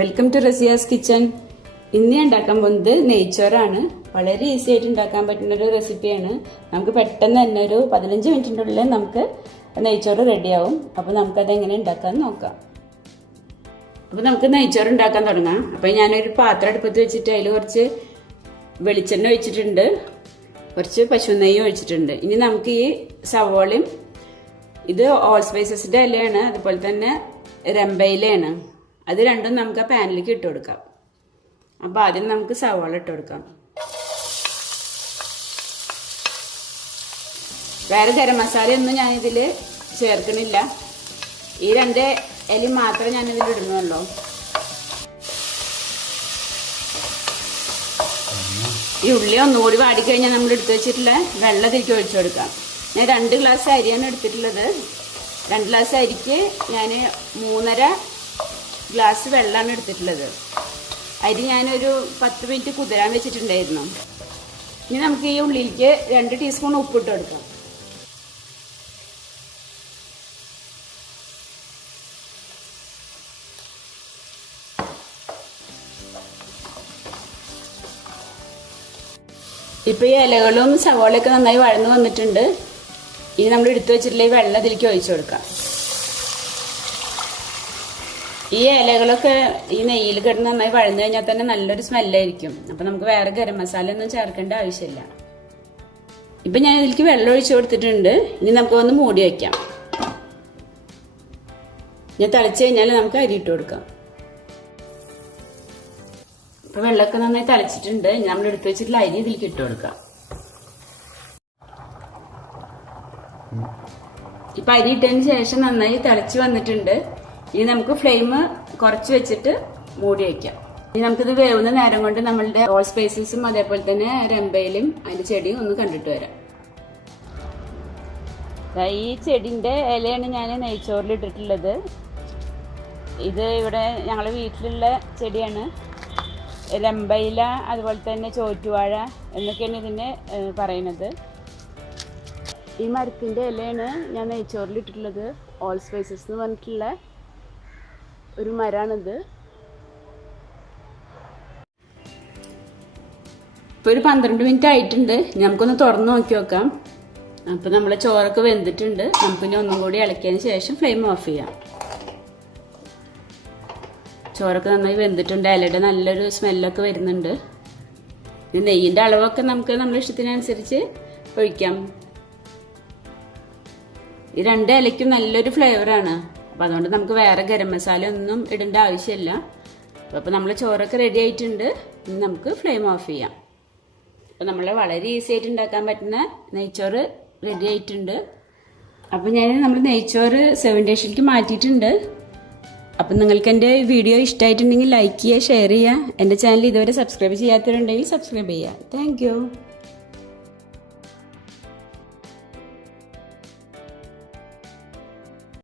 Welcome to Razia's kitchen. ഇന്ന് ഞാൻ ഉണ്ടാക്കാൻ പോകുന്നത് നെയ്ച്ചോറാണ്. വളരെ ഈസി ആയിട്ട് ഉണ്ടാക്കാൻ പറ്റുന്ന ഒരു റെസിപ്പിയാണ്. നമുക്ക് പെട്ടെന്ന് തന്നെ ഒരു 15 മിനിറ്റിൻ്റെ ഉള്ളിൽ നമുക്ക് നെയ്ച്ചോറ് റെഡിയാവും. അപ്പോൾ നമുക്കത് എങ്ങനെ ഉണ്ടാക്കാൻ നോക്കാം. അപ്പോൾ നമുക്ക് നെയ്ച്ചോറ് ഉണ്ടാക്കാൻ തുടങ്ങാം. അപ്പോൾ ഞാനൊരു പാത്രം അടുപ്പത്ത് വെച്ചിട്ട് അതിൽ കുറച്ച് വെളിച്ചെണ്ണ ഒഴിച്ചിട്ടുണ്ട്, കുറച്ച് പശു നെയ്യ് ഒഴിച്ചിട്ടുണ്ട്. ഇനി നമുക്ക് ഈ സവോളയും, ഇത് ഓൾ സ്പൈസസിൻ്റെ ഇലയാണ്, അതുപോലെ തന്നെ രമ്പയിലയാണ്, അത് രണ്ടും നമുക്ക് ആ പാനിലേക്ക് ഇട്ട് കൊടുക്കാം. അപ്പോൾ ആദ്യം നമുക്ക് സവാള ഇട്ട് കൊടുക്കാം. വേറെ ഗരം മസാലയൊന്നും ഞാനിതിൽ ചേർക്കണില്ല. ഈ 2 ഇല മാത്രമേ ഞാനിതിൽ ഇടുന്നുള്ളൂ. ഈ ഉള്ളി ഒന്നുകൂടി വാടിക്കഴിഞ്ഞാൽ നമ്മൾ എടുത്തു വെച്ചിട്ടുള്ള വെള്ളം തിരികെ ഒഴിച്ചു കൊടുക്കാം. ഞാൻ 2 ഗ്ലാസ് അരിയാണ് എടുത്തിട്ടുള്ളത്. 2 ഗ്ലാസ് അരിക്ക് ഞാൻ 3.5 ഗ്ലാസ് വെള്ളമാണ് എടുത്തിട്ടുള്ളത്. അരി ഞാനൊരു 10 മിനിറ്റ് കുതിരാൻ വെച്ചിട്ടുണ്ടായിരുന്നു. ഇനി നമുക്ക് ഈ ഉള്ളിലേക്ക് 2 ടീസ്പൂൺ ഉപ്പിട്ട് കൊടുക്കാം. ഇപ്പോൾ ഈ ഇലകളും സവോളയൊക്കെ നന്നായി വഴന്നു വന്നിട്ടുണ്ട്. ഇനി നമ്മൾ എടുത്തു വെച്ചിട്ടുള്ള ഈ വെള്ളം ഇതിലേക്ക് ഒഴിച്ചു കൊടുക്കാം. ഈ ഇലകളൊക്കെ ഈ നെയ്യിൽ കിടന്ന് നന്നായി വഴന്നു കഴിഞ്ഞാൽ തന്നെ നല്ലൊരു സ്മെല്ലായിരിക്കും. അപ്പം നമുക്ക് വേറെ ഗരം മസാല ഒന്നും ചേർക്കേണ്ട ആവശ്യമില്ല. ഇപ്പം ഞാൻ ഇതിലേക്ക് വെള്ളം ഒഴിച്ചു കൊടുത്തിട്ടുണ്ട്. ഇനി നമുക്ക് ഒന്ന് മൂടി വയ്ക്കാം. ഞാൻ തിളച്ച് കഴിഞ്ഞാൽ നമുക്ക് അരി ഇട്ട് കൊടുക്കാം. ഇപ്പം വെള്ളമൊക്കെ നന്നായി തിളച്ചിട്ടുണ്ട്. ഇനി നമ്മൾ എടുത്തു വെച്ചിട്ടുള്ള അരി ഇതിലേക്ക് ഇട്ട് കൊടുക്കാം. ഇപ്പം അരി ഇട്ടതിന് ശേഷം നന്നായി തിളച്ച് വന്നിട്ടുണ്ട്. ഇനി നമുക്ക് ഫ്ലെയിം കുറച്ച് വെച്ചിട്ട് മൂടി വയ്ക്കാം. ഇനി നമുക്കിത് വേവുന്ന നേരം കൊണ്ട് നമ്മളുടെ ഓൾ സ്പൈസസും അതേപോലെ തന്നെ രമ്പയിലും അതിൻ്റെ ചെടിയും ഒന്ന് കണ്ടിട്ട് വരാം. ഈ ചെടിൻ്റെ ഇലയാണ് ഞാൻ നെയ്ച്ചോറിൽ ഇട്ടിട്ടുള്ളത്. ഇത് ഇവിടെ ഞങ്ങളുടെ വീട്ടിലുള്ള ചെടിയാണ്. രമ്പയില, അതുപോലെ തന്നെ ചോറ്റുവാഴ എന്നൊക്കെയാണ് ഇതിനെ പറയുന്നത്. ഈ മരത്തിൻ്റെ ഇലയാണ് ഞാൻ നെയ്ച്ചോറിൽ ഇട്ടിട്ടുള്ളത്. ഓൾ സ്പൈസസ് എന്ന് പറഞ്ഞിട്ടുള്ള ഒരു മരമാണിത്. ഇപ്പോൾ ഒരു 12 മിനിറ്റ് ആയിട്ടുണ്ട്. നമുക്കൊന്ന് തുറന്ന് നോക്കി നോക്കാം. അപ്പോൾ നമ്മളെ ചോറൊക്കെ വെന്തിട്ടുണ്ട്. നമുക്കിനി ഒന്നും കൂടി ഇളക്കിയതിന് ശേഷം ഫ്ലെയിം ഓഫ് ചെയ്യാം. ചോറൊക്കെ നന്നായി വെന്തിട്ടുണ്ട്. ഇലയുടെ നല്ലൊരു സ്മെല്ലൊക്കെ വരുന്നുണ്ട്. നെയ്യിൻ്റെ അളവൊക്കെ നമുക്ക് നമ്മുടെ ഇഷ്ടത്തിനനുസരിച്ച് ഒഴിക്കാം. ഈ 2 ഇലയ്ക്കും നല്ലൊരു ഫ്ലേവറാണ്. അപ്പോൾ അതുകൊണ്ട് നമുക്ക് വേറെ ഗരം മസാല ഒന്നും ഇടേണ്ട ആവശ്യമില്ല. അപ്പോൾ നമ്മൾ ചോറൊക്കെ റെഡി ആയിട്ടുണ്ട്. ഇനി നമുക്ക് ഫ്ലെയിം ഓഫ് ചെയ്യാം. അപ്പോൾ നമ്മൾ വളരെ ഈസി ആയിട്ട് ഉണ്ടാക്കാൻ പറ്റുന്ന നെയ്ച്ചോറ് റെഡി ആയിട്ടുണ്ട്. അപ്പോൾ നമ്മൾ നെയ്ച്ചോറ് സെർവിങ് ഡിഷിലേക്ക് മാറ്റിയിട്ടുണ്ട്. അപ്പം നിങ്ങൾക്ക് എൻ്റെ വീഡിയോ ഇഷ്ടമായിട്ടുണ്ടെങ്കിൽ ലൈക്ക് ചെയ്യുക, ഷെയർ ചെയ്യുക. എൻ്റെ ചാനൽ ഇതുവരെ സബ്സ്ക്രൈബ് ചെയ്യാത്തവരുണ്ടെങ്കിൽ സബ്സ്ക്രൈബ് ചെയ്യുക. താങ്ക്